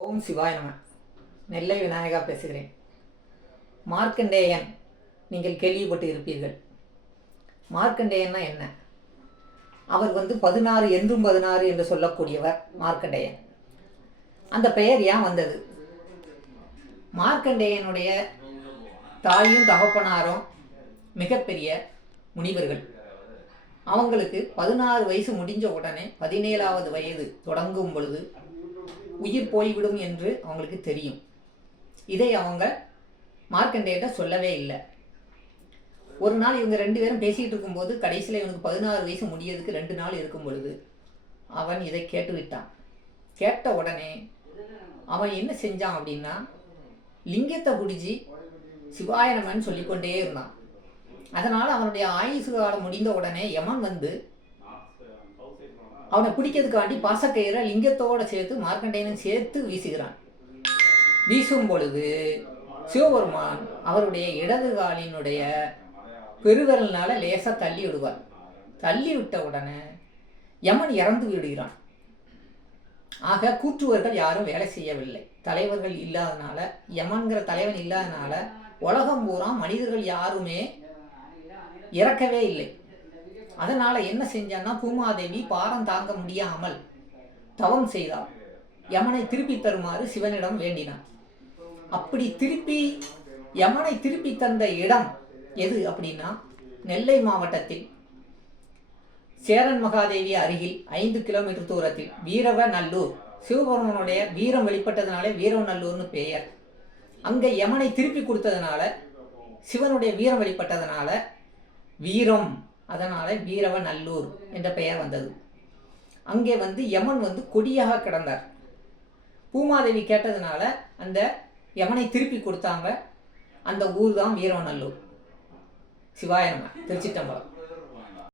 ஓம் சிவாய நம. நெல்லை விநாயகா பேசுகிறேன். மார்க்கண்டேயன் நீங்கள் கேள்விப்பட்டு இருப்பீர்கள். மார்க்கண்டேயன்னா என்ன? அவர் வந்து பதினாறு என்றும் பதினாறு என்று சொல்லக்கூடியவர் மார்க்கண்டேயன். அந்த பெயர் ஏன் வந்தது? மார்க்கண்டேயனுடைய தாயும் தகப்பனாரும் மிகப்பெரிய முனிவர்கள். அவங்களுக்கு பதினாறு வயசு முடிஞ்ச உடனே பதினேழாவது வயது தொடங்கும் பொழுது உயிர் போய்விடும் என்று அவங்களுக்கு தெரியும். இதை அவங்க மார்க்கண்டேட்ட சொல்லவே இல்லை. ஒரு நாள் இவங்க ரெண்டு பேரும் பேசிகிட்டு இருக்கும்போது கடைசியில் இவனுக்கு பதினாறு வயசு முடியறதுக்கு ரெண்டு நாள் இருக்கும் பொழுது அவன் இதை கேட்டு விட்டான். கேட்ட உடனே அவன் என்ன செஞ்சான் அப்படின்னா லிங்கத்தை பிடிச்சி சிவாயனமன் சொல்லிக்கொண்டே இருந்தான். அதனால் அவனுடைய ஆயுசு காலம் முடிந்த உடனே யமன் வந்து அவனை பிடிக்கிறதுக்காண்டி பாசக்கயிறை லிங்கத்தோட சேர்த்து மார்க்கண்டேயனும் சேர்த்து வீசுகிறான். வீசும் பொழுது சிவபெருமான் அவருடைய இடது காலினுடைய பெருவிரல்னால லேசாக தள்ளி விடுவார். தள்ளி விட்ட உடனே யமன் இறந்து விடுகிறான். ஆக கூற்றுவர்கள் யாரும் வேலை செய்யவில்லை. தலைவர்கள் இல்லாதனால யமன்கிற தலைவன் இல்லாதனால உலகம் பூரா மனிதர்கள் யாருமே இறக்கவே இல்லை. அதனால என்ன செஞ்சான்னா பூமாதேவி பாரம் தாங்க முடியாமல் தவம் செய்தாள். யமனை திருப்பி தருமாறு சிவனிடம் வேண்டினான். அப்படி திருப்பி யமனை திருப்பி தந்த இடம் எது அப்படின்னா நெல்லை மாவட்டத்தில் சேரன் மகாதேவி அருகில் ஐந்து கிலோமீட்டர் தூரத்தில் வீரவ நல்லூர் சிவபெருமனுடைய வீரம் வெளிப்பட்டதுனாலே வீரவநல்லூர்னு பெயர். அங்கே யமனை திருப்பி கொடுத்ததுனால சிவனுடைய வீரம் வெளிப்பட்டதுனால வீரம் அதனால் வீரவநல்லூர் என்ற பெயர் வந்தது. அங்கே வந்து யமன் வந்து கொடியாக கிடந்தார். பூமாதேவி கேட்டதுனால அந்த யமனை திருப்பி கொடுத்தாங்க. அந்த ஊர் தான் வீரவநல்லூர். சிவாய திருச்சிட்டம்பலம்